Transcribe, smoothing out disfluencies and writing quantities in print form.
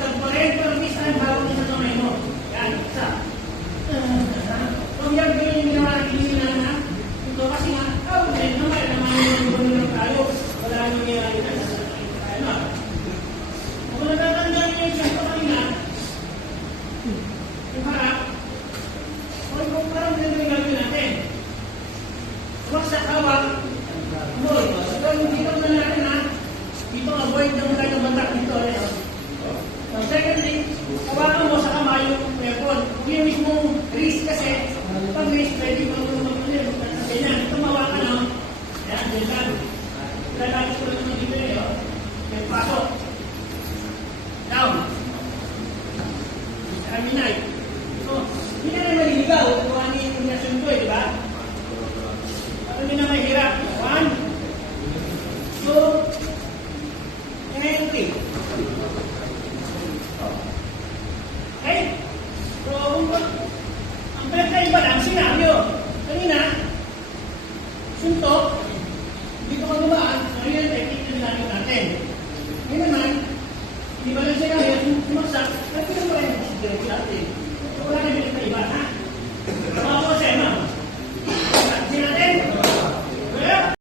Nagparin ko ang isa bago sa kamay mo. Yan, isa. Kung yan kayo yung ginawa ng inilan na, ito kasi nga, naman yung tayo. Wala nang nangyayari na sa tayo na. Kung natatandaan niyo yung siya kanina, yung harap, kung parang ganito yung gagawin natin. Huwag hawak, boy. Dito na natin ha. Dito avoid ng kanyang bantak dito. Secondly, hawakan mo sa kamay yung weapon. Kung yung mismong wrist kasi, pag wrist, pwede mo mag-ulit. Ganyan, ito mawakan lang. Ayan, ganyan. Lalagis ko lang naman dito yun. May pasok. Down. Terminate. So, hindi na rin maliligaw kung ano yung kombinasyon ko di ba? Hindi na mahirap. 1, 2, and 3. Okay? So, ang pinagkaiba lang, senaryo. Kanina, suntok, dito ka naman, so yun yung technique na ginamit natin. Ngayon naman, hindi ba lang senaryo, sumaksak, at pinag mo rin ang sigurity natin. So, wala na pinagkaiba, ha?